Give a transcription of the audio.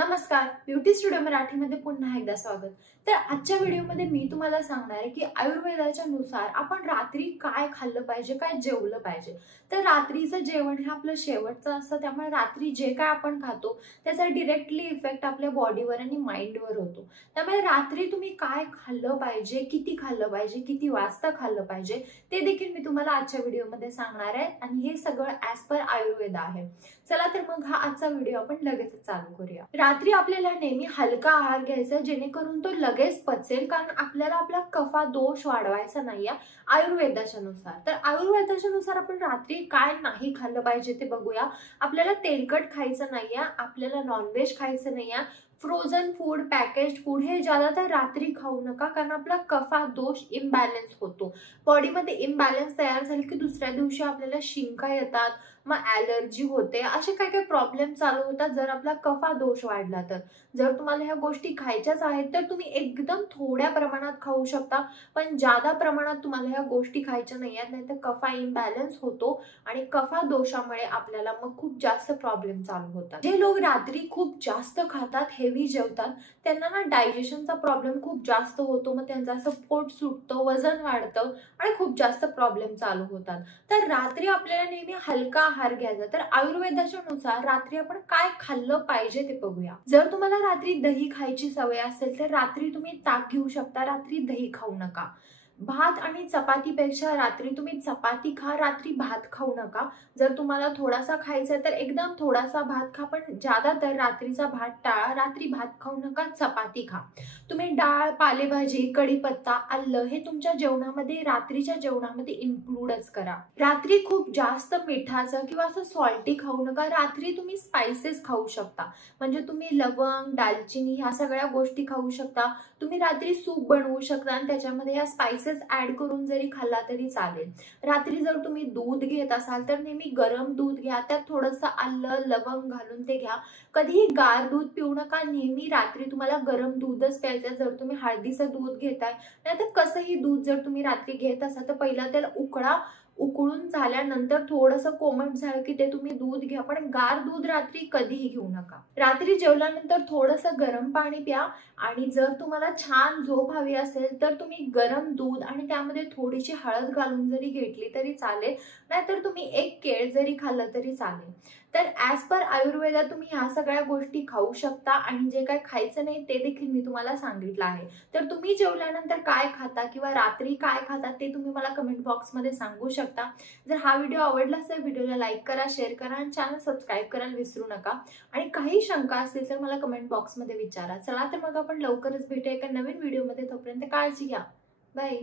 नमस्कार, beauty studio मराठीमध्ये पुन्हा एकदा स्वागत। तर आजच्या व्हिडिओमध्ये मी तुम्हाला सांगणार आहे की आयुर्वेदाच्या नुसार आपण रात्री काय खाल्लं पाहिजे, काय जेवलं पाहिजे। तर रात्रीचं जेवण हे आपलं शेवटचं असतं, त्यामुळे रात्री जे काय आपण खातो त्याचा डायरेक्टली इफेक्ट आपल्या बॉडीवर आणि माइंडवर होतो। त्यामुळे रात्री तुम्ही काय खाल्लं पाहिजे, किती खाल्लं पाहिजे, किती वाजता खाल्लं पाहिजे ते देखील मी तुम्हाला आजच्या व्हिडिओमध्ये सांगणार आहे आणि हे सगळं ॲज पर आयुर्वेद आहे। चला तर मग हा आजचा व्हिडिओ आपण लगेच चालू करूया। रात्री आपल्याला नेहमी हलका आहार घ्यायचा जेणेकरून तो लगेच पचेल, कारण आपल्याला आपला कफा दोष वाढवायचा नाहीये आयुर्वेदाच्या नुसार। तर आयुर्वेदाच्या नुसार आपण रात्री काय नाही खाल्लं पाहिजे ते बघूया। आपल्याला तेलकट खायचं नाहीये, आपल्याला नॉनव्हेज खायचं नाहीये, फ्रोझन फूड, पॅकेज्ड फूड हे ज्यादातर रात्री खाऊ नका, कारण आपला कफा दोष इम्बॅलन्स होतो। बॉडीमध्ये इम्बॅलन्स तयार झाले की दुसऱ्या दिवशी आपल्याला शिंका येतात, मग ॲलर्जी होते, असे काय काय प्रॉब्लेम चालू होतात जर आपला कफा दोष वाढला तर। जर तुम्हाला ह्या गोष्टी खायच्याच आहेत तर तुम्ही एकदम थोड्या प्रमाणात खाऊ शकता, पण जादा प्रमाणात तुम्हाला ह्या गोष्टी खायच्या नाहीयेत, नाहीतर कफा इम्बॅलन्स होतो आणि कफा दोषामुळे आपल्याला मग खूप जास्त प्रॉब्लेम चालू होतात। जे लोक रात्री खूप जास्त खातात, हेवी जेवतात, त्यांना ना डायजेशनचा प्रॉब्लेम खूप जास्त होतो, मग त्यांचं असं पोट सुटतं, वजन वाढतं आणि खूप जास्त प्रॉब्लेम चालू होतात। तर रात्री आपल्याला नेहमी हलका आहार घ्यायचा। तर आयुर्वेदाच्या नुसार रात्री आपण काय खाल्लं पाहिजे ते बघूया। जर तुम्हाला रात्री दही खायची सवय असेल तर रात्री तुम्ही ताक घेऊ शकता, रात्री दही खाऊ नका। भात आणि चपातीपेक्षा रात्री तुम्ही चपाती खा, रात्री भात खाऊ नका। जर तुम्हाला थोडासा खायचा तर एकदम थोडासा भात खा, पण ज्यादातर रात्रीचा भात टाळा। रात्री भात खाऊ नका, चपाती खा। तुम्ही डाळ, पालेभाजी, कढीपत्ता, आलं हे तुमच्या जेवणामध्ये, रात्रीच्या जेवणामध्ये इन्क्लूडच करा। रात्री खूप जास्त मिठाचं किंवा असं सॉल्टी खाऊ नका। रात्री तुम्ही स्पाइसेस खाऊ शकता, म्हणजे तुम्ही लवंग, दालचिनी ह्या सगळ्या गोष्टी खाऊ शकता। तुम्ही रात्री सूप बनवू शकता आणि त्याच्यामध्ये ह्या स्पाइसेस ऍड करून जरी खाल्ला तरी चालेल। रात्री जर तुम्ही दूध घेत असाल तर नेहमी गरम दूध घ्या, त्यात थोडंसं आलं, लवंग घालून ते घ्या। कधीही गार दूध पिऊ नका, नेहमी रात्री तुम्हाला गरम दूधच प्यायचं। जर तुम्ही हळदीचं दूध घेताय, नाहीतर कसंही दूध जर तुम्ही रात्री घेत असाल तर पहिला त्याला उकळून झाल्यानंतर थोडंसं कोमट झालं की ते तुम्ही दूध घ्या, पण गार दूध रात्री कधीही घेऊ नका। रात्री जेवल्यानंतर थोडंसं गरम पाणी प्या आणि जर तुम्हाला छान झोप हवी असेल तर तुम्ही गरम दूध आणि त्यामध्ये थोडीशी हळद घालून जरी घेतली तरी चालेल, नाहीतर तुम्ही एक केळ जरी खाल्लं तरी चालेल। तर ॲज पर आयुर्वेदा तुम्ही ह्या सगळ्या गोष्टी खाऊ शकता आणि जे काय खायचं नाही ते देखील मी तुम्हाला सांगितलं आहे। तर तुम्ही जेवल्यानंतर काय खाता किंवा रात्री काय खाता ते तुम्ही मला कमेंट बॉक्समध्ये सांगू शकता। जर हा व्हिडिओ आवडला असेल व्हिडिओला लाईक करा, शेअर करा आणि चॅनल सबस्क्राईब करायला विसरू नका। आणि काही शंका असतील तर मला कमेंट बॉक्समध्ये विचारा। चला तर मग आपण लवकरच भेटूया एका नवीन व्हिडिओमध्ये, तोपर्यंत काळजी घ्या। बाय।